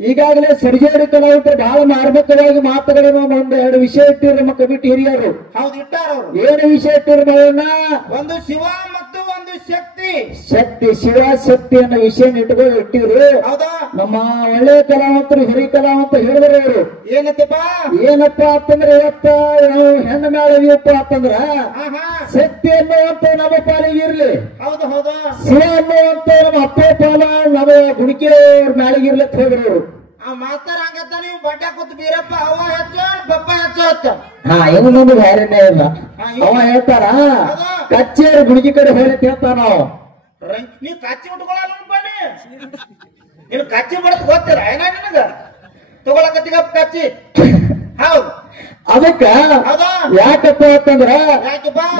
ಈಗಾಗಲೇ ಸರ್ಜರಿ ಕಲಾವಿದರು ಬಹಳ ಮಾರ್ಮಿಕವಾಗಿ ಮಾತುಗಳನ್ನು ಒಂದೆರಡು ವಿಷಯ ಇಟ್ಟಿರು ನಮ್ಮ ಕಮಿಟಿ ಹಿರಿಯರು. ಹೌದು ಇಟ್ಟಾರ ಅವರು. ಏನು ವಿಷಯ ಇಟ್ಟಿರು ಮೌನ? ಒಂದು ಶಿವ ಮತ್ತು ಒಂದು ಶಕ್ತಿ. ಶಕ್ತಿ, ಶಿವ ಶಕ್ತಿ ಅನ್ನೋ ವಿಷಯ ಇಟ್ಕೊಂಡು ಇಟ್ಟಿರು. ಹೌದಾ? ನಮ್ಮ ಒಳ್ಳೆ ಕಲಾವಂತರು ಹಿರಿಯ ಕಲಾವಂತರು ಹೇಳಿದ್ರು ಅವರು. ಏನಪ್ಪ ಅಂತಂದ್ರೆ ಇವತ್ತ ನಾವು ಹೆಣ್ಣು ಮೇಳವಿಯಪ್ಪ ಅಂತಂದ್ರ ಶಕ್ತಿ ಅನ್ನುವಂತ ನಮ್ಮ ಪಾಲಿಗೆ ಇರ್ಲಿ. ಹೌದು ಹೌದು. ಶಿವ ಅನ್ನುವಂತ ನಮ್ಮ ಅಪ್ಪ ಪಾಲ ನಮ್ಮ ಗುಣಿಕೆ ಮೇಳಿಗಿರ್ಲಿ ಅಂತ ಹೇಳಿದ್ರು ಅವರು. ಆ ಮಾಸ್ತರ್ ಹಂಗತ್ತ ನೀವು ಬಡ್ಡೆ ಕೂತ್ ಬೀರಪ್ಪ ಅವ ಹೆಚ್ಚು ಬಪ್ಪ ಹೆಚ್ಚು ಹಚ್ಚ. ಏನು ನಮ್ಗೆ ಯಾರನ್ನೇ ಇಲ್ಲ. ಅವ ಹೇಳ್ತಾರ ಕಚ್ಚೇರಿ ಗುಣಿಗೆ ಕಡೆ ಹೇಳಿ ಹೇಳ್ತಾರ ನಾವು. ನೀವ್ ಕಚ್ಚಿ ಉಟ್ಕೊಳ್ಳಲ್ಲ ಬನ್ನಿ. ನೀನು ಕಚ್ಚಿ ಬಡದ್ ಗೊತ್ತಿರ ಏನ ನಿನಗ ತಗೊಳಕತ್ತೀಗ ಕಚ್ಚಿ. ಹೌದು. ಅದಕ್ಕ ಯಾಕಪ್ಪ ಅಂತಂದ್ರ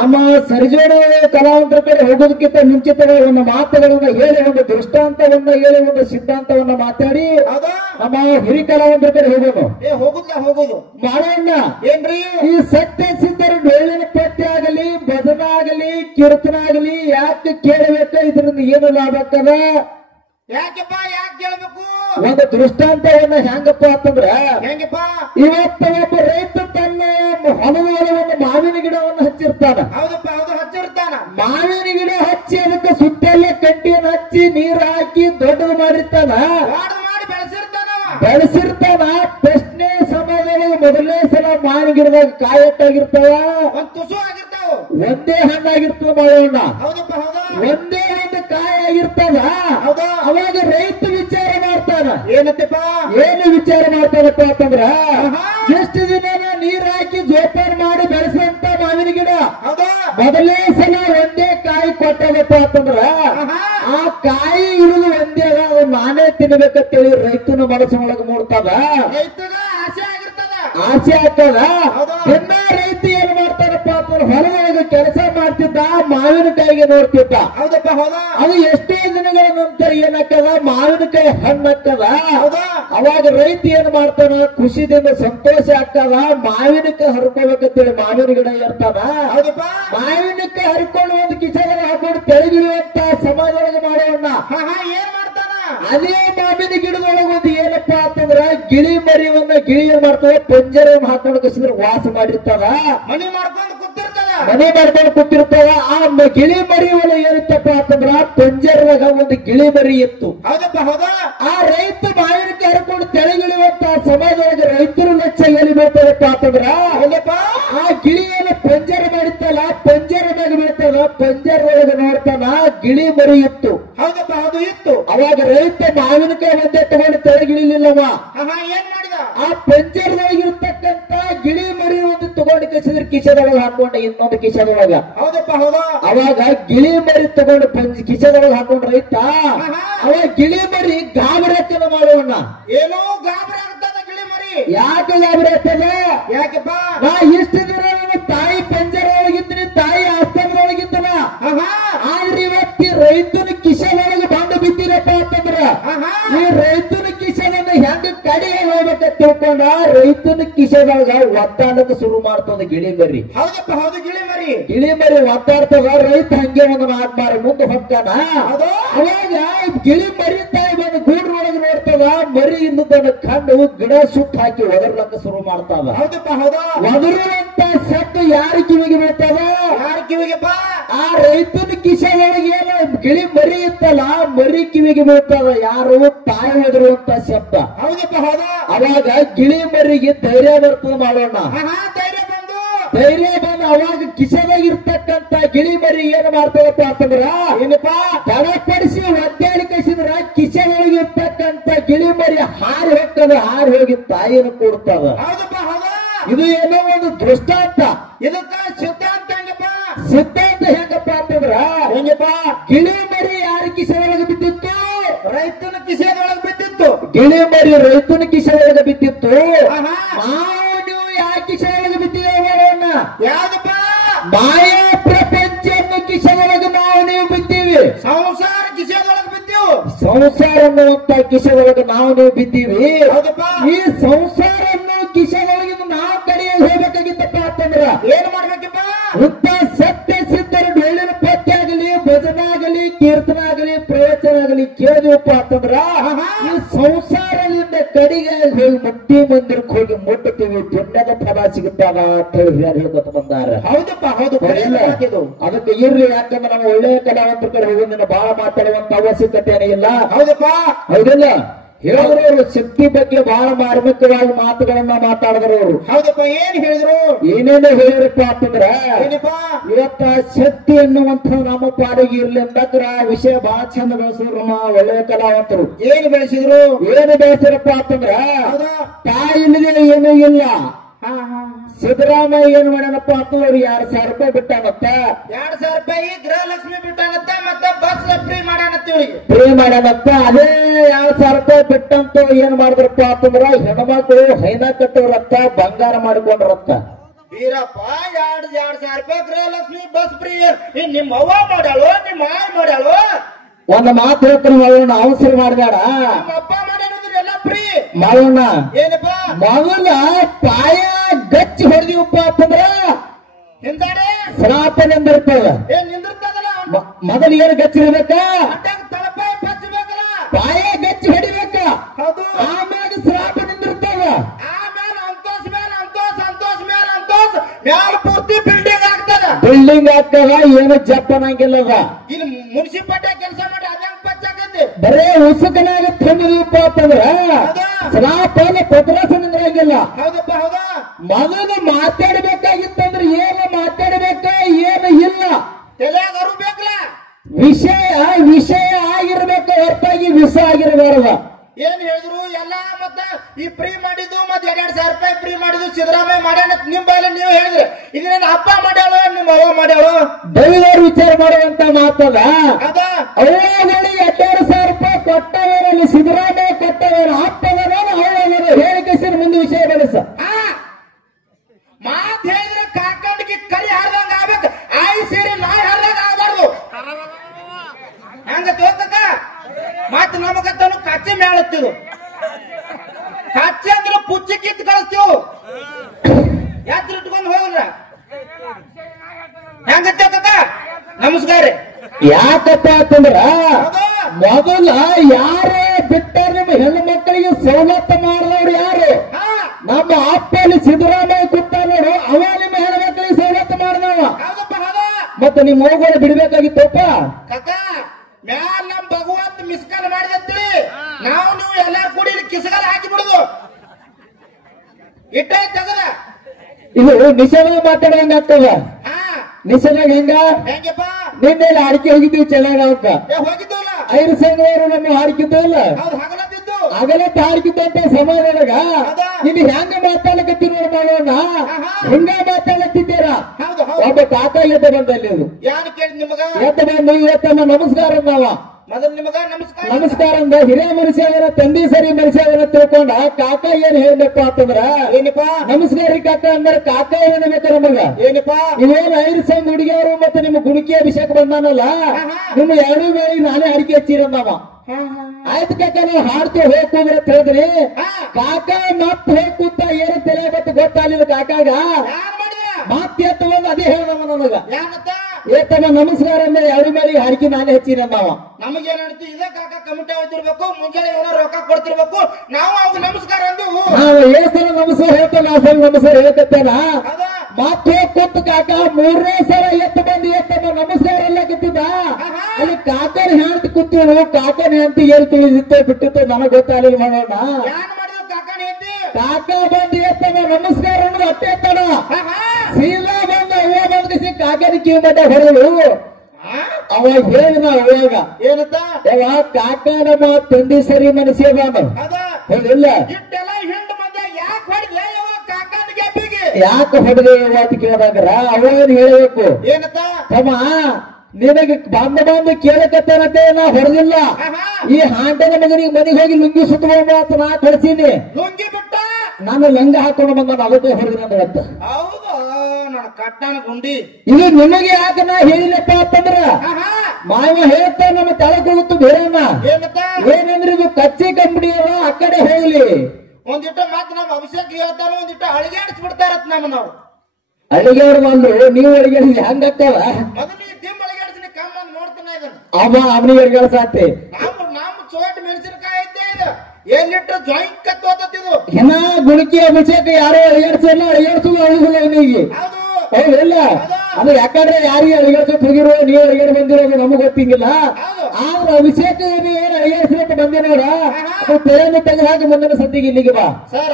ನಮ್ಮ ಸರ್ಜೋಡಿ ಕಲಾವಂತರ ಕಡೆ ಹೋಗೋದಕ್ಕಿಂತ ಮುಂಚಿತವಾಗಿ ಒಂದು ಮಾತುಗಳನ್ನ ಹೇಳಿ, ಒಂದು ದೃಷ್ಟಾಂತವನ್ನ ಹೇಳಿ, ಒಂದು ಸಿದ್ಧಾಂತವನ್ನ ಮಾತಾಡಿ ನಮ್ಮ ಹಿರಿ ಕಲಾವಂತರ ಕಡೆ ಹೋಗೋದು ಮಾಡೋಣ. ಏನ್ರಿ ಈ ಸತ್ಯ ಸಿದ್ಧರು ಡೊಳ್ಳಿನ ಪದ್ಯ ಆಗಲಿ, ಭಜನ ಆಗಲಿ, ಕೀರ್ತನ ಆಗಲಿ ಯಾಕೆ ಕೇಳಬೇಕ? ಇದರಿಂದ ಏನು ಲಾಭ ಆಗ್ತದ? ಯಾಕೆಪ್ಪ ಯಾಕೆ ಕೇಳ್ಬೇಕು? ಒಂದು ದೃಷ್ಟಾಂತವನ್ನ ಹೆಂಗಪ್ಪ ಅಂತಂದ್ರ, ಹೆಂಗಪ್ಪ ಇವತ್ತ ಒಬ್ಬ ರೈತ ತನ್ನ ಹೊಲದಲ್ಲಿ ಒಂದು ಮಾವಿನ ಗಿಡವನ್ನು ಹಚ್ಚಿರ್ತಾನ. ಹೌದಪ್ಪ ಹೌದು ಹಚ್ಚಿರ್ತಾನ. ಮಾವಿನ ಗಿಡ ಹಚ್ಚಿ ಅದಕ್ಕೆ ಸುತ್ತಲೇ ಕಡ್ಡಿಯನ್ನು ಹಚ್ಚಿ ನೀರು ಹಾಕಿ ದೊಡ್ಡದು ಮಾಡಿರ್ತಾನ, ಮಾಡಿ ಬೆಳೆಸಿರ್ತಾನ. ಪ್ರಶ್ನೆ ಸಮಯದಲ್ಲಿ ಮೊದಲನೇ ಸಲ ಮಾವಿನ ಗಿಡದಾಗ ಕಾಯಟ್ಟಾಗಿರ್ತಾವ, ಒಂದ್ ತುಸು ಆಗಿರ್ತಾವ, ಒಂದೇ ಹಣ್ಣಾಗಿರ್ತವ ಮಾಡೋಣ, ಹೌದಪ್ಪ ಹೌದು, ಒಂದೇ ಒಂದು ಕಾಯ ಆಗಿರ್ತದ. ಅವಾಗ ರೈತ ವಿಚಾರ ಮಾಡ್ತಾನ. ಏನತ್ತಪ್ಪ ಏನು ವಿಚಾರ ಮಾಡ್ತಾನಪ್ಪ ಅಂತಂದ್ರ, ಎಷ್ಟು ದಿನ ನೀರ್ ಹಾಕಿ ಜೋಪಾನ ಮಾಡಿ ಬೆಳೆಸಂತ ಮಾವಿನ ಗಿಡ ಮೊದಲನೇ ಸಲ ಒಂದೇ ಕಾಯಿ ಕೊಟ್ಟದಪ್ಪ ಅಂತಂದ್ರ ಆ ಕಾಯಿ ಇರುವುದು ಒಂದೇ ಅದ, ಅದು ನಾನೇ ತಿನ್ಬೇಕಂತೇಳಿ ರೈತನ ಮನಸ್ಸಿನೊಳಗೆ ಮೂಡ್ತದ, ಆಸೆ ಆಗ್ತದ. ಎಲ್ಲ ರೈತ ಏನ್ ಮಾಡ್ತಾರಪ್ಪ ಅಂತಂದ್ರೆ ಹೊಲದೊಳಗೆ ಕೆಲಸ ಮಾಡ್ತಿದ್ದ, ಮಾವಿನಕಾಯಿಗೆ ನೋಡ್ತಿದ್ದ. ಹೌದಪ್ಪ ಹೌದಾ? ಅದು ಎಷ್ಟೇ ದಿನಗಳ ನಂತರ ಏನಾಗ್ತದ, ಮಾವಿನಕಾಯಿ ಹಣ್ಣಾಗ್ತದ. ಅವಾಗ ರೈತ ಏನ್ ಮಾಡ್ತಾನ, ಖುಷಿದಿಂದ ಸಂತೋಷ ಆಗ್ತದ. ಮಾವಿನಕಾಯಿ ಹರ್ಕೋಬೇಕಂತೇಳಿ ಮಾವಿನ ಗಿಡ ಇರ್ತಾನ. ಮಾವಿನಕಾಯಿ ಹರ್ಕೊಂಡು ಒಂದು ಕಿಸದಲ್ಲಿ ಹಾಕೊಂಡು ತೆಳಗಿರುವಂತ ಸಮಾಜದೊಳಗೆ ಮಾಡೋಣ. ಏನ್ ಮಾಡ್ತಾನ? ಅದೇ ಮಾವಿನ ಗಿಡದೊಳಗೆ ಒಂದು ಏನಪ್ಪ ಅಂತಂದ್ರ ಗಿಳಿ ಮರಿವನ್ನ ಗಿಳಿ ಏನ್ ಮಾಡ್ತದ, ಪಂಜರವನ್ನು ಹಾಕೊಂಡು ಕಸಿದ್ರೆ ವಾಸ ಮಾಡಿರ್ತದ, ಮನೆ ಮಾಡ್ಕೊಂಡು ಕೂತಿರ್ತದ. ಆ ಗಿಳಿ ಮರಿ ಏನಿತ್ತಪ್ಪ ಅಂತಂದ್ರ ಪಂಜರದಾಗ ಒಂದು ಗಿಳಿ ಮರಿ ಇತ್ತು. ಹೌದಪ್ಪ ಹೌದಾ? ಆ ರೈತ ಮಾವಿನಕಾಯಿ ಹರ್ಕೊಂಡು ತೆಳಗಿಳಿಯುವಂತ ಸಮಯದೊಳಗೆ ರೈತರು ಲೆಚ್ಚ ಎಲ್ಲಿ ಬೀಳ್ತಾರಪ್ಪ ಅಂತಂದ್ರ ಆ ಗಿಳಿಯನ್ನು ಪಂಜರ ಮಾಡಿತ್ತಲ್ಲ, ಪಂಜರದಾಗ ಬೀಳ್ತದ. ಪಂಜರದೊಳಗೆ ನೋಡ್ತಾನ ಗಿಳಿ ಮರಿ ಇತ್ತು. ಹೌದಪ್ಪ ಹೌದು ಇತ್ತು. ಅವಾಗ ರೈತ ಮಾವಿನಕಾಯಿ ಒಂದೇ ತಗೊಂಡು ತೆಳಗಿಳಿಲಿಲ್ಲವ. ಏನ್ ಮಾಡಿದ? ಆ ಪಂಜರದೊಳಗಿರ್ತಕ್ಕಂತ ಗಿಳಿ ಮರಿ ಒಂದು ತಗೊಂಡು ಕಸಿದ್ರೆ ಕಿಸದೊಳಗೆ ಹಾಕೊಂಡ ಇನ್ನೊಂದು ಕಿಸದೊಳಗ. ಹೌದಪ್ಪ ಹೌದಾ? ಅವಾಗ ಗಿಳಿ ಮರಿ ತಗೊಂಡು ಕಿಸದೊಳಗೆ ಹಾಕೊಂಡ್ ರೈತ ಅವಾಗ ಗಿಳಿ ಮರಿ ಗಾಬರಿತನ ಮಾಡೋಣ. ಏನೋ ಗಾಬರಿ ಆಗ್ತದ ಗಿಳಿ ಮರಿ. ಯಾಕೆ ಗಾಬರಿ ಆಗ್ತದ? ಯಾಕೆಪ್ಪ? ನಾ ಇಷ್ಟು ದಿನ ತಾಯಿ ಪಂಜರ ಒಳಗಿದ್ದೀನಿ, ತಾಯಿ ಆಸ್ತನದೊಳಗಿದ್ದನ. ಆದ್ರೆ ಇವತ್ತಿ ರೈತನ ಕಿಸದೊಳಗೆ ಬಂದು ಬಿದ್ದಿರಪ್ಪ ಅಂತಂದ್ರ ಈ ರೈತನ ಕಿಸದನ್ನ ಹೆಂಗ ಕಡೆ ಹೋಗ್ಬೇಕಂತ ತಿಳ್ಕೊಂಡ ರೈತನ ಕಿಸದೊಳಗ ಒದ್ದಾಡಕ್ಕೆ ಶುರು ಮಾಡ್ತದ ಗಿಳಿ ಮರಿ. ಹೌದಪ್ಪ ಹೌದು ಗಿಳಿ ಮರಿ. ಗಿಳಿ ಮರಿ ಒದ್ದಾಡ್ತದ. ರೈತ ಹಂಗೆ ಒಂದು 4 ಬಾರಿ ಮುಂದೆ ಹೋಗ್ತಾನ. ಅವಾಗ ಗಿಳಿ ಮರಿ ತಾಯಿ ಬಂದು ಗೂಡ್ರೊಳಗೆ ನೋಡ್ತದ, ಮರಿ ಇನ್ನದನ್ನ ಕಂಡು ಗಿಡ ಸುಟ್ಟು ಹಾಕಿ ಒದರ್ಲಕ್ಕ ಶುರು ಮಾಡ್ತದ. ಹೌದಪ್ಪ ಹೌದಾ? ಒದರುವಂತ ಸದ್ದು ಯಾರ ಕಿವಿಗೆ ಬೀಳ್ತದ? ಯಾರ ಕಿವಿಗೆ? ಆ ರೈತನ ಕಿಸದೊಳಗೆ ಏನು ಗಿಳಿ ಮರಿ ಇತ್ತಲ್ಲ, ಮರಿ ಕಿವಿಗೆ ಬೀಳ್ತದ. ಯಾರು? ತಾಯಿ ಒದರುವಂತ ಶಬ್ದ. ಹೌದಪ್ಪ ಹೌದಾ? ಅವಾಗ ಗಿಳಿ ಮರಿಗೆ ಧೈರ್ಯ ಬರ್ತದೆ ಮಾಡೋಣ. ಧೈರ್ಯ ಬಂದು ಅವಾಗ ಕಿಸದಾಗಿರ್ತಕ್ಕಂತ ಗಿಳಿ ಮರಿ ಏನ್ ಮಾಡ್ತಾವಪ್ಪ ಅಂತಂದ್ರ ಏನಪ್ಪಾ ತಡಪಡಿಸಿ ಒದ್ದಾಡಿ ಕಸಿದ್ರ ಕಿಸದೊಳಗೆ ಇರ್ತಕ್ಕಂತ ಗಿಳಿ ಮರಿ ಹಾರಿ ಹೋಗ್ತದ. ಹಾರಿ ಹೋಗಿ ತಾಯಿಯನ್ನು ಕೊಡ್ತದ. ಇದು ಏನೋ ಒಂದು ದೃಷ್ಟಾಂತ. ಇದಕ್ಕ ಸಿದ್ಧಾಂತ ಹೆಂಗಪ್ಪ? ಸಿದ್ಧಾಂತ ಹೆಂಗಪ್ಪ ಅಂತಂದ್ರ ಹೆಂಗಪ್ಪ, ಗಿಳಿ ಮರಿ ಯಾರ ಕಿಸದೊಳಗೆ ಬಿದ್ದಿತ್ತು? ರೈತನ ಕಿಸೆದೊಳಗೆ ಬಿದ್ದಿತ್ತು. ಗಿಳಿ ಮರಿ ರೈತನ ಕಿಸದೊಳಗೆ ಬಿದ್ದಿತ್ತು. ನೀವು ಯಾಕೆ ಕಿಸದೊಳಗೆ ಬಿದ್ದಿದ್ದೇವೆ? ಯಾವ್ದಪ್ಪ? ಮಾಯಾ ಪ್ರಪಂಚವನ್ನು ಕಿಸದೊಳಗೆ ನಾವು ನೀವು ಬಿದ್ದೀವಿ. ಸಂಸಾರ ಕಿಸೆದೊಳಗೆ ಬಿದ್ದೀವಿ. ಸಂಸಾರ ಅನ್ನುವಂತ ಕಿಸದೊಳಗೆ ನಾವು ನೀವು ಬಿದ್ದೀವಿ. ಈ ಸಂಸಾರನ್ನು ಕಿಸದೊಳಗಿಂದ ನಾವು ಕಡೆಯಲ್ಲಿ ಹೋಗ್ಬೇಕಾಗಿತ್ತಪ್ಪ ಅಂತಂದ್ರ ಏನ್ ಮಾಡ್ಬೇಕಪ್ಪ? ಇಂಥ ಸತ್ಯ ಸಿದ್ಧರು ಡೊಳ್ಳಿನ ಪದ್ಯ ಆಗಲಿ, ಭಜನ ಆಗಲಿ, ಕೀರ್ತನ ಆಗಲಿ, ಪ್ರವಚನ ಆಗಲಿ ಕೇಳಿದಪ್ಪ ಅಂತಂದ್ರ ಈ ಸಂಸಾರದಿಂದ ಕಡೆಗೆ ಹೋಗಿ ಮುಟ್ಟಿ ಮಂದಿರಕ್ಕೆ ಹೋಗಿ ಮುಟ್ಟುತ್ತೀವಿ ಪುಣ್ಯದ ಫಲ ಸಿಗುತ್ತಾವ ಅಂತ ಹೇಳಿ ಹೇಳ್ಕೊತ ಬಂದಾರ. ಹೌದಪ್ಪ ಹೌದು ಅದಕ್ಕೆ ಇರ್ಲಿ, ಯಾಕಂದ್ರೆ ನಮ್ಮ ಒಳ್ಳೆಯ ಕಲಾವಂತರ ಕಡೆ ಹೋಗಿ ನಿನ್ನ ಬಹಳ ಮಾತಾಡುವಂತ ಅವಶ್ಯಕತೆ ಇಲ್ಲ. ಹೌದಪ್ಪ ಹೌದಿಲ್ಲ? ಹೇಳಿದ್ರು ಅವರು ಶಕ್ತಿ ಬಗ್ಗೆ ಬಹಳ ಮಾರ್ಮಿಕವಾಗಿ ಮಾತುಗಳನ್ನ ಮಾತಾಡಿದ್ರು ಅವರು. ಹೌದಪ್ಪ, ಏನ್ ಹೇಳಿದ್ರು? ಏನೇನು ಹೇಳಿರಪ್ಪ ಅಂತಂದ್ರ, ಏನಪ್ಪ ಇವತ್ತ ಶಕ್ತಿ ಎನ್ನುವಂತ ನಮ್ಮ ಪಾಡಿಗೆ ಇರ್ಲಿ ಅಂತಂದ್ರ ವಿಷಯ ಬಹಳ ಚಂದ ಬೆಳೆಸಿದ್ರು ನಮ್ಮ ಒಳ್ಳೆಯ ಕಲಾವಂತರು. ಏನು ಬೆಳೆಸಿದ್ರು? ಏನು ಬೆಳೆಸಿರಪ್ಪ ಅಂತಂದ್ರ, ತಾಯಿ ಇಲ್ಲದೆ ಏನೂ ಇಲ್ಲ. ಸಿದ್ದರಾಮಯ್ಯ ಏನ್ ಮಾಡ್ಯಾನಪ್ಪ ಅಂತಂದ್ರೆ 2,000 ರೂಪಾಯಿ ಬಿಟ್ಟಾನತ್ತ. 2,000 ರೂಪಾಯಿ ಗೃಹಲಕ್ಷ್ಮಿ ಬಿಟ್ಟಾನತ್ತ, ಮತ್ತೆ ಬಸ್ ಫ್ರೀ ಮಾಡ್ಯಾನತ್ತ, ಇವರಿಗೆ ಫ್ರೀ ಮಾಡ್ಯಾನತ್ತ. ಅದೇ 2,000 ರೂಪಾಯಿ ಬಿಟ್ಟಂತ ಏನ್ ಮಾಡಿದ್ರಪ್ಪ ಅಂತಂದ್ರ ಹೆಣ್ಮಕ್ಳು ಹೈನ ಕಟ್ಟೋರತ್ತ, ಬಂಗಾರ ಮಾಡಿಕೊಂಡ್ರತ್ತ. ವೀರಪ್ಪ 2,000 ರೂಪಾಯಿ ಗೃಹಲಕ್ಷ್ಮಿ ಬಸ್ ಫ್ರೀ ನಿಮ್ಮ ಅವ್ವ ಮಾಡ್ಯಾಳು, ನಿಮ್ಮ ಮಾಯ ಮಾಡ್ಯಾಳು. ಒಂದ್ ಮಾತು ಹೇಳ್ತಾನೆ ಮಾಡೋಣ, ಅವಸರ ಮಾಡ್ಬೇಡ. ನಮ್ಮ ಅಪ್ಪ ಮಾಡ್ಯಾನಂದ್ರೆ ಎಲ್ಲ ಫ್ರೀ ಮಾಡೋಣ. ಏನಪ್ಪ? ಮೊದಲ ಪಾಯ ಗಚ್ಚಿ ಹೊಡೆದಿವಪ್ಪ ಅಂತಂದ್ರ ಹಿಂದಾಡೆ ಶ್ರಾಪ ನಿಂದಿರ್ತದ. ಏನ್ ನಿಂದಿರ್ತದಲ್ಲ? ಮೊದಲು ಏನು ಗಚ್ಚಿ ಇರ್ಬೇಕ? ತಳಪಾಯ ಪಚ್ಚಬೇಕಲ್ಲ, ಪಾಯ ಗಚ್ಚಿ ಹೊಡಿಬೇಕ. ಹೌದು. ಆಮ್ಯಾಗ ಶ್ರಾಪ ನಿಂದಿರ್ತದ. ಆಮೇಲೆ ಅಂತೋಸ್ ಮೇಲೆ ಅಂತೋಸ್, ಅಂತೋಸ್ ಮೇಲೆ ಅಂತೋಸ್, ಮ್ಯಾಲ ಪೂರ್ತಿ ಬಿಲ್ಡಿಂಗ್ ಆಗ್ತದ. ಬಿಲ್ಡಿಂಗ್ ಆಗ್ತದ, ಏನು ಜಪ್ಪನಂಗಿಲ್ಲದ. ಇಲ್ಲಿ ಮುನ್ಸಿಪಾಲ್ಟಿ ಕೆಲಸ ಮಾಡಿ ಅದಂಗ್ ಪಚ್ಚಾಕೈತಿ. ಬರೇ ಉಸುಕನಾಗ ತುಂಬಿದೀಪ ಅಂತಂದ್ರ ಶ್ರಾಪ ಪದ್ರಸ ನಿಂದ್ರಂಗಿಲ್ಲ. ಹೌದಪ್ಪ ಹೌದಾ? ಮೊದಲು ಮಾತಾಡ್ಬೇಕಾಗಿತ್ತಂದ್ರ ಏನು ಮಾತಾಡ್ಬೇಕ, ಏನು ಇಲ್ಲ. ತಲೆಯಾಗ ಅರುಬೇಕಲ್ಲ. ವಿಷಯ ಆಗಿರ್ಬೇಕ, ಹೊರತಾಗಿ ವಿಷ ಆಗಿರಬಾರದ. ಏನ್ ಹೇಳಿದ್ರು ಎಲ್ಲ? ಮತ್ತ ಈ ಫ್ರೀ ಮಾಡಿದ್ದು ಮತ್ತೆ 2,000 ರೂಪಾಯಿ ಫ್ರೀ ಮಾಡಿದ್ದು ಸಿದ್ದರಾಮಯ್ಯ ಮಾಡ್ಯಾನ. ನಿಮ್ ಬಾಯಲ್ಲಿ ನೀವು ಹೇಳಿದ್ರಿ, ಇದು ನನ್ನ ಅಪ್ಪ ಮಾಡ್ಯಾಳು, ನಿಮ್ಮ ಅವ್ವ ಮಾಡ್ಯಾಳು. ದೈವರು ವಿಚಾರ ಮಾಡುವಂತ ಮಾತದ. ಹೌದಾ? ಅವ್ವಗಳಿಗೆ 2,000 ರೂಪಾಯಿ ಕೊಟ್ಟವೇನಲ್ಲಿ ಸಿದ್ದರಾಮಯ್ಯ ಕೊಟ್ಟವೇನು ಅಪ್ಪದನ ಅವಳ ಹೇಳಿಕೆ ಮುಂದೆ ವಿಷಯ ಬೆಳೆಸ. ಮಾತ್ ಹೇಳಿದ್ರೆ ಕಾಕಂಡಿಗೆ ಕರಿ ಹಾರ್ದಂಗ ಆಗ್ಬೇಕು, ಆಯಿ ಸೇರಿ ನಾಯಿ ಹಾರ್ದಂಗ ಆಗಬಾರ್ದು. ಹಂಗ ತೋತಕ್ಕ ಮತ್ ನಮಗತ್ತನು ಕಚ್ಚೆ ಮೇಳತ್ತಿದು. ಕಚ್ಚೆ ಅಂದ್ರೆ ಪುಚ್ಚಿ ಕಿತ್ತು ಕಳಿಸ್ತೀವಿ, ಯಾತ್ರ ಇಟ್ಕೊಂಡು ಹೋಗ್ರ. ಹೆಂಗ ತೋತಕ್ಕ? ನಮಸ್ಕಾರ. ಯಾಕಪ್ಪ ಅಂತಂದ್ರ ಮೊದಲ ಯಾರೇ ಬಿಟ್ಟಾರ ನಿಮ್ಮ ಹೆಣ್ಣು ಮಕ್ಕಳಿಗೆ ಸವಲತ್ತು ಮಾಡಿದವ್ರು ಯಾರು? ನಮ್ಮ ಅಪ್ಪಲ್ಲಿ ಸಿದ್ದರಾಮಯ್ಯ ಕೂತ ನೋಡು, ಅವ ನಿಮ್ಮ ಹೆಣ್ಣು ಮಕ್ಕಳಿಗೆ ಸವಲತ್ತು ಮಾಡಿದವ. ಮತ್ತೆ ನಿಮ್ಮ ಹೋಗೋಣ ಬಿಡ್ಬೇಕಾಗಿತ್ತಪ್ಪ. ಕಕ್ಕ ಮ್ಯಾಲ ನಮ್ ಭಗವಂತ ಮಿಸ್ಕಾಲ್ ಮಾಡಿದತ್ತಿ, ನಾವು ನೀವು ಎಲ್ಲಾ ಕೂಡಿ ಕಿಸಗಾಲ ಹಾಕಿ ಬಿಡುದು. ಇಟ್ಟ ತಗದ ಇದು ನಿಷೇಧ ಮಾತಾಡುವಂಗ ಆಗ್ತದ. ನಿಷೇಧ ಹೆಂಗ? ಹೆಂಗಪ್ಪ? ನಿನ್ನೆ ಅಡಿಕೆ ಹೋಗಿದ್ದೀವಿ ಚೆನ್ನಾಗ ಅವಕ್ಕ ಹೋಗಿದ್ದಲ್ಲ. 5 ಸಂಘವರು ನಮ್ಮ ಹಾರಿಕಿದ್ದು ಇಲ್ಲ, ಹಗಲದಿದ್ದು ಅಗಲತ್ತ ಹಾರಿಕಿದ್ದಂತ ಸಮಾಜದಾಗ ನೀನು ಹೆಂಗ ಮಾತಾಡಕತ್ತಿ ನೋಡಿ ಮಾಡೋಣ. ಹಿಂಗ ಮಾತಾಡತ್ತಿದ್ದೀರಾ? ಒಬ್ಬ ತಾತ ಎದ್ದ ಬಂದಲ್ಲಿ ಯಾರು ಕೇಳಿ ನಿಮಗ? ಎದ್ದ ಬಂದು ಇವತ್ತಮ್ಮ ನಮಸ್ಕಾರ ನಾವ ಮೊದಲು ನಿಮಗ ನಮಸ್ಕಾರ. ನಮಸ್ಕಾರ ಅಂದ ಹಿರಿಯ ಮನುಷ್ಯರ ತಂದೆ ಸರಿ ಮನುಷ್ಯರ ತಿಳ್ಕೊಂಡ ಕಾಕ ಏನ್ ಹೇಳ್ದಪ್ಪ ಅಂತಂದ್ರ, ಏನಪ್ಪ ನಮಸ್ಕಾರ ರೀ ಕಾಕ ಅಂದ್ರೆ ಕಾಕ ಏನಬೇಕು ನಮಗ? ಏನಪ್ಪ? ನೀವೇನು 5 ಸಂಘ ಹುಡುಗಿಯವರು ಮತ್ತೆ ನಿಮ್ಮ ಗುಡುಕಿ ಅಭಿಷೇಕ ಬಂದಾನಲ್ಲ, ನಿಮ್ಮ 2 ವೇಳೆ ನಾನೇ ಅಡಿಕೆ ಹಚ್ಚಿರನ್ನವ. ಆಯ್ತು ಕಾಕ ನಾವು ಹಾಡ್ತೇವೆ ಹೋಗ್ ಕೂದ್ರೆ ಅಂತ ಹೇಳಿದ್ರಿ. ಕಾಕ ಮತ್ ಹೋಗ್ ಕೂತ ಏನು ತಲೆ ಗೊತ್ತಾಗಲಿಲ್ಲ ಕಾಕಾಗ. ಮತ್ತೆ ಎತ್ತವಂದು ಅದೇ ಹೇಳವ ನನಗ, ಏತಮ್ಮ ನಮಸ್ಕಾರ ಅಂದ್ರೆ 2 ಮೇಲೆ ಹಾಡಿಕೆ ನಾನೇ ಹಚ್ಚಿರನ್ನವ. ನಮಗೇನಂತ ಇದ ಕಾಕ ಕಮಿಟಿ ಹೋಗ್ತಿರ್ಬೇಕು, ಮುಂಜಾನೆ ಏನೋ ರೊಕ್ಕ ಕೊಡ್ತಿರ್ಬೇಕು, ನಾವು ಅವ್ಗ ನಮಸ್ಕಾರ ಅಂದು ನಾವು ಏಸಲ ನಮಸ್ಕಾರ ಹೇಳ್ತೇನೆ, ಆ ಸಲ ನಮಸ್ಕಾರ ಹೇಳ್ತೇನ. ಮತ್ತೆ ಕೂತು ಕಾಕ 3ನೇ ಸಲ ಎತ್ತ ಬಂದು ಎತ್ತಮ್ಮ ನಮಸ್ಕಾರ ಎಲ್ಲ ಕತ್ತಿದ್ದ. ಅಲ್ಲಿ ಕಾಕನ ಹೆಂಡತಿ ಕೂತಿರು, ಕಾಕನ ಹೆಂಡತಿ ಎಲ್ಲಿ ತಿಳಿದಿತ್ತು ಬಿಟ್ಟಿತ್ತು ನನಗ್ ಗೊತ್ತಾಗಲಿಲ್ಲ ಮಾಡೋಣ. ಕಾಕ ಬಂದು ಎತ್ತಮ್ಮ ನಮಸ್ಕಾರ ಅಂದ್ರೆ ಅಟ್ಟೆ ಎತ್ತಣ ಸೀದಾ ಬಂದು ಅವ್ವ ಬಂದ್ಕಸಿ ಕಾಕನ ಕಿವಿ ಮಟ್ಟ ಹೊರಲು. ಅವಾಗ ಹೇಳಿನ ಅವಾಗ ಏನಂತ? ಯಾವ ಕಾಕ ನಮ್ಮ ತಂದೆ ಸರಿ ಮನಸ್ಸಿದಾನ ಹೇಳಿಲ್ಲ. ಯಾಕೆ ಹೊಡೆದೆ ಅಂತ ಕೇಳಿದಾಗ್ರ ಅವಾಗ ಹೇಳಬೇಕು, ಏನಂತ? ತಮ್ಮ ನಿನಗೆ ಬಂದು ಕೇಳಕತ್ತೇನಂತೆ ನಾ ಹೊಡೆದಿಲ್ಲ. ಈ ಹಾಂಟನ ಮಗನಿಗೆ ಮನೆಗೆ ಹೋಗಿ ಲುಂಗಿ ಸುತ್ತಬಹುದು ಅಂತ ನಾ ಕಳಿಸೀನಿ. ಲುಂಗಿ ಬಿಟ್ಟ ನಾನು ಲಂಗ ಹಾಕೊಂಡು ಬಂದ ಅದಕ್ಕೆ ಹೊಡೆದಿನ ಅಂತ. ಹೌದು, ನನ್ನ ಕಟ್ಟಣ ಗುಂಡಿ. ಇದು ನಿಮಗೆ ಯಾಕೆ ನಾ ಹೇಳಿಲ್ಲಪ್ಪ ಅಂತಂದ್ರ ಮಾವ ಹೇಳ್ತಾ ನಮ್ಮ ತಳಕ್ ಹೋಗುತ್ತು ಬೇರೆನ. ಏನಂದ್ರೆ ಇದು ಕಚ್ಚಿ ಕಂಪನಿ ಅವ, ಆ ಕಡೆ ಹೋಗ್ಲಿ. ಒಂದಿಟ್ಟ ಮಾತು ನಮ್ಮ ಅಭಿಷೇಕ್ ಹೇಳ್ತಾರ, ಒಂದಿಟ್ಟ ಅಳಿಗೆ ಆಡಿಸ್ಬಿಡ್ತಾರತ್ ನಮ್ಮ ನಾವು. ಅಡಿಗೆಯವ್ರು ಬಂದು ನೀವು ಅಡಿಗೆ ಹೆಂಗಾಗ್ತಾವ? ಮೊದಲು ದಿಮ್ ಅಳಿಗಾಡಿಸಿ ಕಮ್ಮ ನೋಡ್ತಾನೆ ಇದನ್ನ. ಅವನಿಗೆ ಅಡಿಗೆ ಸಾಧ್ಯ. ನಮ್ಮ ಚೋಟ್ ಮೆಣಸಿನಕಾಯಿ ಐತೆ ಇದು ಏನಿಟ್ರ ಜಾಯಿಂಟ್ ಕತ್ತೋತತ್ತಿದು ಇನ್ನ ಗುಣಿಕೆ ಅಭಿಷೇಕ ಯಾರೋ ಅಳಿಗಾಡ್ಸಲ್ಲ ಅಳಿಗಾಡ್ಸಲ್ಲ ಅಳಿಗಲ್ಲ ಅವನಿಗೆ ಹೌದು ಹೌದಿಲ್ಲ ಅದು ಯಾಕಂದ್ರೆ ಯಾರಿಗೆ ಅಳಿಗಾಡ್ಸಕ್ ಹೋಗಿರೋ ನೀವು ಅಳಿಗಾಡ್ ಬಂದಿರೋದು ನಮಗ್ ಗೊತ್ತಿಂಗಿಲ್ಲ ಆದ್ರೆ ಅಭಿಷೇಕ ಏನು ಅಳಿಗಾಡ್ಸಕ್ ಬಂದಿರೋರ ಪೇರನ್ನು ತೆಗೆದು ಹಾಕಿ ಮುಂದಿನ ಸದ್ದಿಗೆ ಇಲ್ಲಿಗೆ ಬಾ ಸರ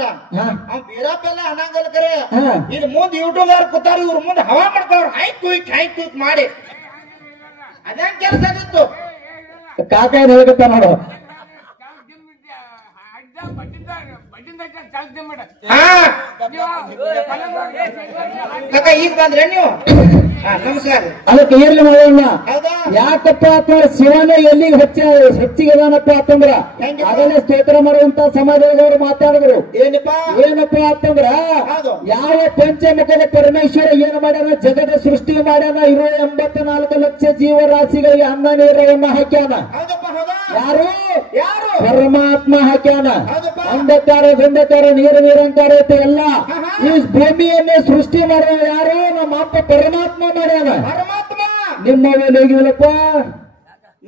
ಬೀರಪ್ಪೆಲ್ಲ ಅನ್ನಂಗಲ್ಲ ಕರೆ ಇಲ್ಲಿ ಮುಂದೆ ಯೂಟ್ಯೂಬರ್ ಕೂತಾರ ಇವ್ರ ಮುಂದೆ ಹವಾ ಮಾಡ್ಕೊಳ್ಳೋರು ಹೈ ಕ್ವಿಕ್ ಮಾಡಿ ಅದೇನ್ ಕೆಲಸ ಆಗಿತ್ತು ಕಾಕ ಹೇಳ್ಕತ್ತ ನೋಡು ಈಗ ಬಂದ್ರೆ ನೀವು ನಮಸ್ಕಾರ ಅದಕ್ಕೆ ಇರ್ಲಿ ಮಾಡೋಣ ಹೌದಾ ಯಾಕಪ್ಪ ಅಂತಂದ್ರೆ ಶಿವನ ಎಲ್ಲಿಗೆ ಹೆಚ್ಚಿಗೆ ಅದಾನಪ್ಪ ಅಂತಂದ್ರ ಅದನ್ನೇ ಸ್ತೋತ್ರ ಮಾಡುವಂತ ಸಮಾಜದವರು ಮಾತಾಡಿದ್ರು ಏನಪ್ಪ ಅಂತಂದ್ರ ಯಾವ ಪಂಚಮುಖದ ಪರಮೇಶ್ವರ ಏನು ಮಾಡ್ಯಾನ ಜಗದ ಸೃಷ್ಟಿ ಮಾಡ್ಯಾನ 84 ಲಕ್ಷ ಜೀವರಾಶಿಗಳಿಗೆ ಅನ್ನ ನೀರನ್ನ ಹಾಕ್ಯಾನ ಯಾರು ಪರಮಾತ್ಮ ಹಾಕ್ಯಾನ ಅಂಧಕಾರ ಗಂಧಕಾರ ನೀರಂಕಾರ ಐತೆ ಎಲ್ಲ ಈ ಭೂಮಿಯನ್ನೇ ಸೃಷ್ಟಿ ಮಾಡುವ ಯಾರು ನಮ್ಮ ಅಪ್ಪ ಪರಮಾತ್ಮ ಮಾಡ್ಯಾನ ನಿಮ್ಮ ಹೋಗಿಲ್ಲಪ್ಪ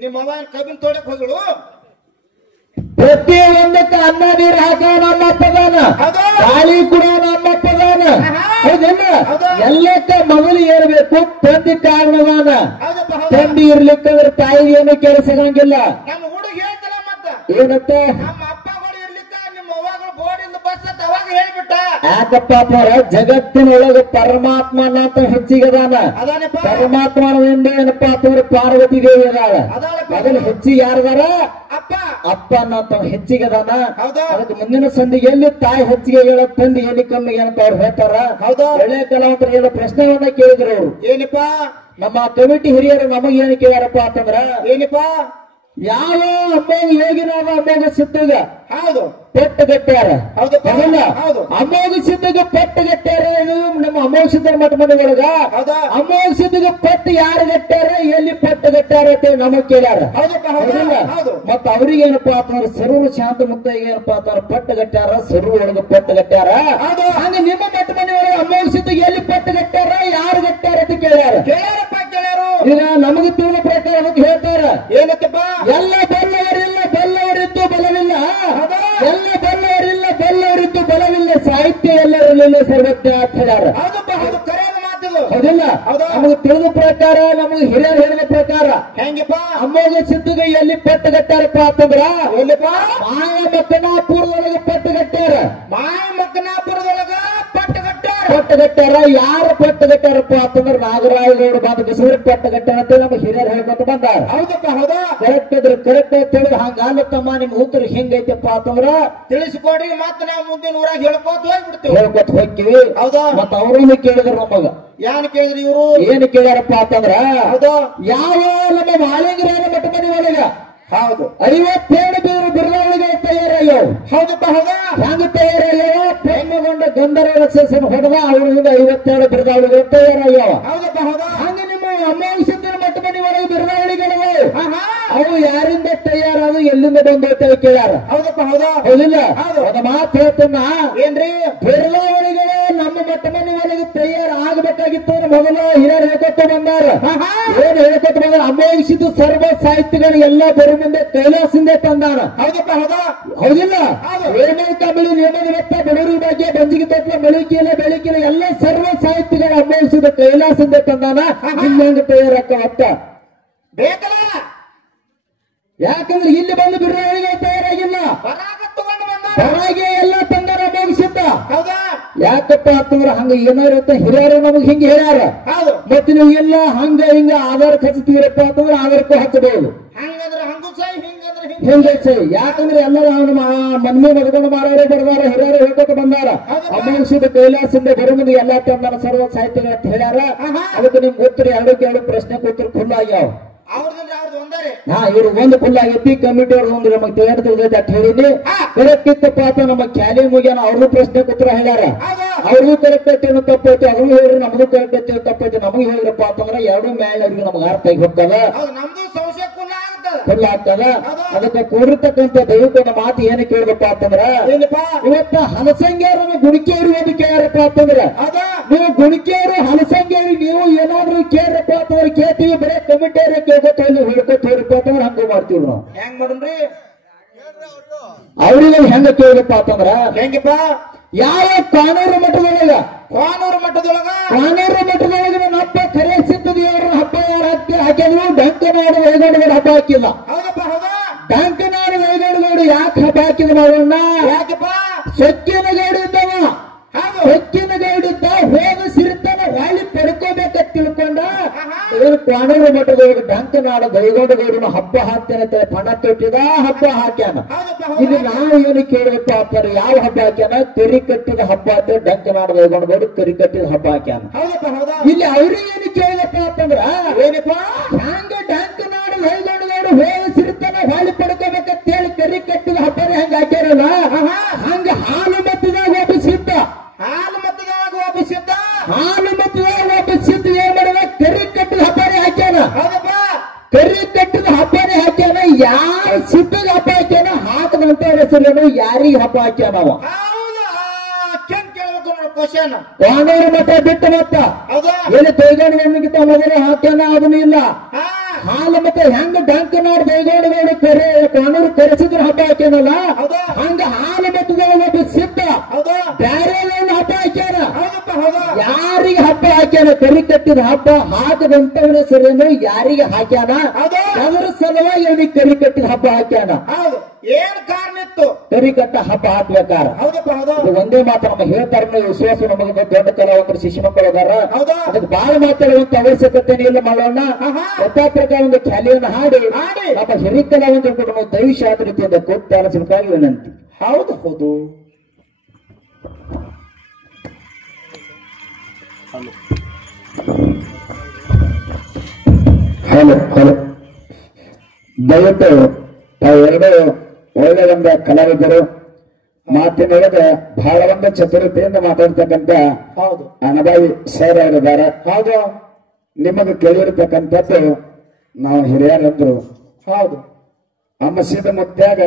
ನಿಮ್ಮ ಕಬ್ಬಿನ ತೋಟಕ್ಕೆ ಹೋಗಳು ಪ್ರತಿಯೊಂದಕ್ಕೆ ಅನ್ನ ನೀರು ಹಾಕೋ ನಮ್ಮಪ್ಪದಾನ ಗಾಳಿ ಕೂಡ ನಮ್ಮಪ್ಪದಾನ ಹೌದಲ್ಲ ಎಲ್ಲಕ್ಕ ಮೊದಲು ಏರ್ಬೇಕು ತಂದೆ ಕಾರಣದಾನ ತಂದೆ ಇರ್ಲಿಕ್ಕಂದ್ರೆ ತಾಯಿಗೆ ಏನು ಕೆಲಸ ಆಗಂಗಿಲ್ಲ ನಮ್ಮ ಹುಡುಗ ಹೇಳ್ತಿಲ್ಲ ಮತ್ತ ಏನಂತ ನಮ್ಮ ಅಪ್ಪಗಳು ಇರ್ಲಿಕ್ಕ ನಿಮ್ಮ ಅವ್ವಗಳು ಬೋರ್ಡಿಂದ ಬಸ್ ಅಂತ ಅವಾಗ ಹೇಳ್ಬಿಟ್ಟ ಯಾಕಪ್ಪ ಜಗತ್ತಿನೊಳಗೆ ಪರಮಾತ್ಮನ ಅಂತ ಹೆಚ್ಚಿಗದಾನ ಪರಮಾತ್ಮನಿಂದ ಏನಪ್ಪಾ ಅಂತಂದ್ರೆ ಪಾರ್ವತಿ ದೇವಿ ಅದಾಳ ಅದನ್ನ ಹೆಚ್ಚಿಗೆ ಯಾರದಾರ ಅಪ್ಪ ಅನ್ನಂತ ಹೆಚ್ಚಿಗದಾನ ಅದಕ್ಕೆ ಮುಂದಿನ ಸಂಧಿಗೆ ಎಲ್ಲಿ ತಾಯಿ ಹೆಚ್ಚಿಗೆ ಹೇಳ ತಂದೆ ಎಲ್ಲಿ ಕಮ್ಮಿ ಏನಂತ ಅವ್ರು ಹೇಳ್ತಾರ ಒಳ್ಳೆ ಕಲಾವಂತರು ಹೇಳೋ ಪ್ರಶ್ನೆವನ್ನ ಕೇಳಿದ್ರು ಅವ್ರು ಏನಪ್ಪಾ ನಮ್ಮ ಕಮಿಟಿ ಹಿರಿಯರು ನಮಗ್ ಏನು ಕೇಳ್ಯಾರಪ್ಪ ಅಂತಂದ್ರ ಏನಪ್ಪಾ ಯಾವ ಅಮ್ಮೋಗ ಯೋಗಿನಾದ ಅಮ್ಮೋಗ ಸಿದ್ಧಗ ಹೌದು ಪೆಟ್ಟು ಗಟ್ಟ್ಯಾರ ಹೌದಲ್ಲ ಅಮೋಘ ಸಿದ್ಧಗ ಪೆಟ್ಟು ಗಟ್ಟ್ಯಾರ ನಮ್ಮ ಅಮೋಘ ಸಿದ್ಧರ ಮಠ ಮನೆಯೊಳಗ ಅಮೋಘ ಸಿದ್ಧಗ ಪೆಟ್ಟು ಯಾರು ಗಟ್ಟ್ಯಾರ ಎಲ್ಲಿ ಪೆಟ್ಟು ಗಟ್ಟ್ಯಾರ ಅಂತ ನಮಗ್ ಕೇಳ್ಯಾರ ಮತ್ತ ಅವ್ರಿಗೆ ಏನಪ್ಪಾ ಅಂತಂದ್ರೆ ಸರ್ವ ಶಾಂತ ಮುಕ್ತ ಏನಪ್ಪಾ ಅಂತಂದ್ರೆ ಪೆಟ್ಟು ಗಟ್ಟ್ಯಾರ ಸರ್ವ ಒಳಗ ಪೆಟ್ಟು ಗಟ್ಟ್ಯಾರ ಹಂಗ ನಿಮ್ಮ ಮಠ ಮನೆಯೊಳಗ ಅಮೋಘ ಸಿದ್ಧಗ ಎಲ್ಲಿ ಪೆಟ್ಟು ಗಟ್ಟ್ಯಾರ ಯಾರು ಗಟ್ಟ್ಯಾರ ಅಂತ ಕೇಳ್ಯಾರ ಈಗ ನಮಗೆ ತಿಳಿದ ಪ್ರಕಾರ ಅದಕ್ಕೆ ಹೇಳ್ತಾರ ಏನಕ್ಕಪ್ಪ ಎಲ್ಲ ಬಲ್ಲವರಿದ್ದು ಬಲವಿಲ್ಲ ಎಲ್ಲ ಬಲ್ಲವರಿದ್ದು ಬಲವಿಲ್ಲ ಸಾಹಿತ್ಯ ಎಲ್ಲರಿಲ್ಲ ಸರ್ವಜ್ಞ ಅಂತ ಹೇಳ್ಯಾರ ಹೌದಿಲ್ಲ ನಮಗೆ ತಿಳಿದ ಪ್ರಕಾರ ನಮಗೆ ಹಿರಿಯರು ಹೇಳಿದ ಪ್ರಕಾರ ಹೆಂಗಪ್ಪ ಅಮ್ಮೋಗ ಸಿದ್ಧಗ ಎಲ್ಲಿ ಪೆಟ್ಟು ಗಟ್ಟಾರಪ್ಪ ಅಂತಂದ್ರ ಮಾಯ ಮಕ್ಕನಾಪುರದೊಳಗೆ ಪೆಟ್ಟು ಗಟ್ಟಾರ ಪೆಟ್ಟು ಗಟ್ಟಾರ ಯಾರು ಪೆಟ್ಟು ಗಟ್ಟಾರಪ್ಪ ಅಂತಂದ್ರೆ ನಾಗರಾಜಗೌಡ ಬಂದ ಬಿಸಿಲು ಪೆಟ್ಟು ಗಟ್ಟಾರ ಅಂತ ನಮ್ಗೆ ಹಿರಿಯರು ಹೇಳ್ಕೊತ ಬಂದಾರ ಕರೆಕ್ಟ್ ಇದ್ರೆ ಕರೆಕ್ಟ್ ತಿಳಿದು ಹಂಗಾಲತ್ತಮ್ಮ ನಿಮ್ ಉತ್ತರ ಹೆಂಗೈತಪ್ಪ ಅಂತಂದ್ರ ತಿಳಿಸಿಕೊಡ್ರಿ ಮತ್ತೆ ನಾವು ಮುಂದಿನ ಊರಾಗ ಹೇಳ್ಕೊತ ಹೋಗ್ತೀವಿ ಮತ್ತ ಅವ್ರನ್ನು ಕೇಳಿದ್ರು ನಮಗ ಏನ್ ಕೇಳಿದ್ರಿ ಇವರು ಏನು ಕೇಳ್ಯಾರಪ್ಪ ಅಂತಂದ್ರ ಯಾವ ನಮ್ಮ ಮಾಲಿಂಗರಾಯನ ಮಠ ಮನೆ ಒಳಗ ಹೌದು 57 ಬಿರುದಾವಳಿಗಳು ತಯಾರಾಗ್ಯಾವ ಹೆಂಗ ತಯಾರಾಗ್ಯಾವ ಪ್ರೇಮಗೊಂಡ ಗಂಧರ್ವ ರಾಕ್ಷಸನ ಹೊಡೆದ ಅವರಿಂದ 57 ಬಿರುದಾವಳಿಗಳು ತಯಾರಾಗ್ಯಾವ ಹಂಗ ನಿಮ್ಮ ಅಮೋಘ ಸಿದ್ಧರ ಮಠ ಮನೆ ಒಳಗೆ ಬಿರುದಾವಳಿಗಳು ಅವು ಯಾರಿಂದ ತಯಾರಾದ ಎಲ್ಲಿಂದ ಬಂದ ಕೇಳ್ಯಾರ ಹೌದಿಲ್ಲ ಅದ ಮಾತು ಹೇಳ್ತನ್ನ ಏನ್ರಿ ಬಿರುದಾವಳಿಗಳು ನಮ್ಮ ಮಠ ಮನೆ ಒಳಗೆ ತಯಾರ ಆಗಬೇಕಾಗಿತ್ತು ಮೊದಲ ಹಿರಿಯರು ಹೇಳ್ಕೊತ ಬಂದಾರ ಏನ್ ಹೇಳ್ಕೊತ ಬಂದಾರ ಅಮೋಘ ಸಿದ್ಧ ಸರ್ವ ಸಾಹಿತ್ಯಗಳು ಎಲ್ಲ ಬರೋ ಮುಂದೆ ಕೈಲಾಸದಿಂದ ತಂದಾನ ಹೌದಿಲ್ಲ ಕಬಳಿ ನೇಮದ ಬೆಟ್ಟ ಬೆಳೂರು ಬಗ್ಗೆ ಬಂಜಿಗೆ ತೊಟ್ಲ ಬೆಳಿಕಿಲ್ಲ ಎಲ್ಲ ಸರ್ವ ಸಾಹಿತ್ಯಗಳು ಅಮೋಘಿಸಿದ ಕೈಲಾಸದಿಂದ ತಂದಾನ ಹಿಂಗ ತಯಾರಕ್ಕ ಒಟ್ಟ ಬೇಕಲ್ಲ ಯಾಕಂದ್ರೆ ಇಲ್ಲಿ ಬಂದು ಬಿರುದಾವಳಿಗಳು ತಯಾರಾಗಿಲ್ಲ ಹೊರಗೆ ಎಲ್ಲ ತಂದಾರ ಅಮೋಘಿಸಿದ್ದ ಯಾಕಪ್ಪ ಅಂತಂದ್ರ ಹಂಗ ಏನಾರ ಹಿರಿಯರು ನಮಗ್ ಹಿಂಗ ಹೇಳ್ಯಾರ ಮತ್ತೆ ನೀವು ಎಲ್ಲ ಹಂಗ ಹಿಂಗ ಆಧಾರ್ ಹಚ್ತೀರಪ್ಪ ಅಂತಂದ್ರೆ ಆಧಾರಕ್ಕೂ ಹಚ್ಚಬಹುದು ಹಿಂಗ ಯಾಕಂದ್ರೆ ಎಲ್ಲರೂ ಮನ್ಮೆ ಮಗದನ್ನು ಮಾರಾರೆ ಬರ್ದಾರ ಹಿರಿಯರು ಹೇಳ್ಕೊತ ಬಂದಾರ ಅಮೋಘಿಸಿದ ಕೈಲಾಸದಿಂದ ಬರುಮುಂದೆ ಎಲ್ಲಾ ತಂದಾರ ಸರ್ವ ಸಾಹಿತ್ಯಗಳು ಅಂತ ಹೇಳ್ಯಾರ ಅದಕ್ಕೆ ನಿಮ್ಗೆ ಗೊತ್ತಿರಿ 2 ಪ್ರಶ್ನೆ ಕೂತ್ರು ಫುಲ್ ಆಗ್ಯಾವ ಇವ್ರು ಒಂದು ಫುಲ್ ಆಗೈತಿ ಕಮಿಟಿ ಅವ್ರದ್ದು ಒಂದು ನಮಗ್ ತಿಳಿದೈತೆ ಅಂತ ಹೇಳಿನಿ ಕರೆಕ್ಟ್ ಇತ್ತಪ್ಪ ಅಂತ ನಮ್ಮ ಖ್ಯಾಲಿ ಮುಗಿಯನ ಅವ್ರದ್ದು ಪ್ರಶ್ನೆ ಕೂತ್ರ ಹೇಳ್ಯಾರ ಅವ್ರಿಗೂ ಕರೆಕ್ಟ್ ಐತಿ ತಪ್ಪೈತಿ ಅವ್ರು ಹೇಳ್ರಿ ನಮಗೂ ಕರೆಕ್ಟ್ ಐತಿ ತಪ್ಪೈತಿ ನಮಗ್ ಹೇಳಿದ್ರಪ್ಪ ಅಂತಂದ್ರೆ 2 ಮೇಲೆ ಅವ್ರಿಗೆ ನಮ್ಗೆ ಅರ್ಥ ಆಗಿ ಹೋಗ್ತದ ಫುಲ್ ಆಗ್ತದ ಅದಕ್ಕೆ ಕೂಡಿರ್ತಕ್ಕಂಥ ದೈವದ ಮಾತು ಏನು ಕೇಳ್ಬೇಕಪ್ಪ ಅಂತಂದ್ರ ಇವತ್ತ ಹಲಸಂಗ್ಯಾರನ್ನ ಗುಣಿಕೆಯರು ಏನು ಕೇಳ್ಯಾರಪ್ಪ ಅಂತಂದ್ರ ನೀವು ಗುಣಿಕೆಯರು ಹಲಸಂಗ್ಯಾರಿ ನೀವು ಏನಾದ್ರು ಕೇಳ್ರಪ್ಪ ಅಂತಂದ್ರೆ ಕೇಳ್ತೀವಿ ಬರೀ ಕಮಿಟಿಯವ್ರ ಕೇಳ್ಕೊತ ಹೇಳ್ಕೊತ ಹೋಗ್ರಪ್ಪ ಅಂತಂದ್ರೆ ಹಂಗ ಮಾಡ್ತೀವಿ ನಾವು ಹೆಂಗ್ ಮಾಡ್ರಿ ಅವ್ರಿಗೆ ಹೆಂಗ ಕೇಳಪ್ಪ ಅಂತಂದ್ರ ಹೆಂಗಪ್ಪ ಯಾವ ಕಾನೂರು ಮಠದೊಳಗ ಕಾನೂರು ಮಠದೊಳಗ ನಪ್ಪ ಕರೆ ಸಿದ್ಧ ದೇವರ ಹಬ್ಬ ಯಾರು ಹಾಕಿದ್ರು ಡಂಕನಾಡು ವೈಗೌಡಗೌಡ ಹಬ್ಬ ಹಾಕಿಲ್ಲ. ಹೌದಪ್ಪ ಹೌದಾ ಡಂಕನಾಡು ವೈಗೌಡಗೌಡ ಯಾಕೆ ಹಬ್ಬ ಹಾಕಿದ ಮಾಡೋಣ? ಯಾಕಪ್ಪ ಸೊಕ್ಕಿನಗೌಡ ಇದ್ದವ, ಸೊಕ್ಕಿನಗೌಡಿದ್ದ ಹೋದ ಸಿರಿತನ ಹೊಳ್ಳಿ ಪಡ್ಕೋಬೇಕ ತಿಳ್ಕೊಂಡ ಏನು ಕಾನೂರು ಮಠದೊಳಗ ಡಂಕನಾಡು ವೈಗೌಡಗೌಡನ ಹಬ್ಬ ಹಾಕ್ತೇನೆ ಪಣ ತೊಟ್ಟಿದ ಹಬ್ಬ ಹಾಕ್ಯಾನ. ಇದು ನಾವು ಏನು ಕೇಳಬೇಕು ಅಂತಾರೆ, ಯಾವ ಹಬ್ಬ ಹಾಕ್ಯಾನ? ಕರಿ ಕಟ್ಟಿದ ಹಬ್ಬ ಅಂತ ಡಂಕನಾಡು ವೈಗೌಡಗೌಡ ಕರಿ ಕಟ್ಟಿದ ಹಬ್ಬ ಹಾಕ್ಯಾನ. ಇಲ್ಲಿ ಅವ್ರಿಗೆ ಏನು ಕೇಳಬೇಕು ಅಂತಂದ್ರ ಏನಪ್ಪ ಹ್ಯಾಂಗ ಡಂಕನಾಡು ವೈಗೌಡಗೌಡ ಹೋದ ಸಿರಿತನ ಹೊಳ್ಳಿ ಪಡ್ಕೋಬೇಕಂತ ಹೇಳಿ ಕರಿ ಕಟ್ಟಿದ ಹಬ್ಬನೇ ಹಂಗ ಹಾಕ್ಯಾರಲ್ಲ, ಹಂಗ ಹಾಲು ಮತದಾಗ ಒಬ್ಬ ಸಿದ್ಧ ಏನ್ ಮಾಡಿದ? ಕರಿ ಕಟ್ಟಿದ ಹಬ್ಬನೇ ಹಾಕ್ಯಾನ. ಕರಿ ಕಟ್ಟಿದ ಹಬ್ಬನೇ ಹಾಕ್ಯಾನ. ಯಾವ ಸಿದ್ಧಗ ಹಬ್ಬ ಹಾಕ್ಯಾನ? ಹಾಕದಂತ ಹೆಸರೇನು? ಯಾರಿಗೆ ಹಬ್ಬ ಹಾಕ್ಯಾನ? ಅವ ಕಾನೂರು ಮಠ ಬಿಟ್ಟು ಮತ್ತ ಏನು ದೈಗೌಡ ನಮಗಿಂತ ಮೊದಲೇ ಹಾಕ್ಯಾನ ಅದನ್ನು ಇಲ್ಲ. ಹಾಲು ಮತ್ತೆ ಹೆಂಗ ಡಂಕನಾಡು ದೈಗೌಡಗೌಡ ಕಾನೂರು ಕರೆಸಿದ್ರ ಹಬ್ಬ ಹಾಕ್ಯಾನಲ್ಲ, ಹಂಗ ಹಾಲು ಮತದೊಳಗ ಒಬ್ಬ ಸಿದ್ಧ ಬ್ಯಾರೆ ಹಬ್ಬ ಹಾಕ್ಯಾನ. ಯಾರಿಗೆ ಹಬ್ಬ ಹಾಕ್ಯಾನ? ಕರಿ ಕಟ್ಟಿದ ಹಬ್ಬ ಹಾಕದಂತವನ ಹೆಸರೇನು? ಯಾರಿಗೆ ಹಾಕ್ಯಾನ? ಅದರ ಸಲುವಾಗಿ ಅವನಿಗೆ ಕರಿ ಕಟ್ಟಿದ ಹಬ್ಬ ಹಾಕ್ಯಾನ. ಏನ್ ಕಾರಣ ಇತ್ತು ಕರಿ ಕಟ್ಟ ಹಬ್ಬ ಹಾಕ್ಬೇಕಾರ? ಒಂದೇ ಮಾತು ನಮ್ಮ ಹೇಳ್ತಾರ, ವಿಶ್ವಾಸ ನಮಗೆ ದೊಡ್ಡ ಕಲಾವಂತರ ಶಿಷ್ಯ ಮಕ್ಕಳು ಅದಾರ, ಅದಕ್ಕೆ ಬಹಳ ಮಾತಾಡುವಂತ ಅವಶ್ಯಕತೆ ಇಲ್ಲ. ಮಾಡೋಣ ಪ್ರಕಾರ ಒಂದು ಖ್ಯಾಲಿಯನ್ನು ಹಾಡಿ ನಮ್ಮ ಹಿರಿಯ ಕಲಾವಂತರ ಕೂಡ ನಾವು ದೈವಶಾಸ್ತ್ರ ರೀತಿಯಿಂದ ಕೊಟ್ಟು ಆಲೋಚನೆಗಾಗಿ ವಿನಂತಿ. ಹೌದು ಹಲೋ ದಯವಿಟ್ಟು ತಾವೆರಡು ಒಳ್ಳೆ ಒಂದು ಕಲಾವಿದರು, ಮಾತಿನೊಳಗ ಬಹಳ ಒಂದು ಚತುರತೆಯಿಂದ ಮಾತಾಡ್ತಕ್ಕಂಥ ಅನುಭವಿ ಸರ್ ಆಗಿದ್ದಾರೆ. ಹೌದು, ನಿಮಗೆ ಕೇಳಿರ್ತಕ್ಕಂಥದ್ದು ನಾವು ಹಿರಿಯರಂದ್ರು. ಹೌದು, ಅಮ್ಮ ಸೀದ ಮುತ್ಯಾಗ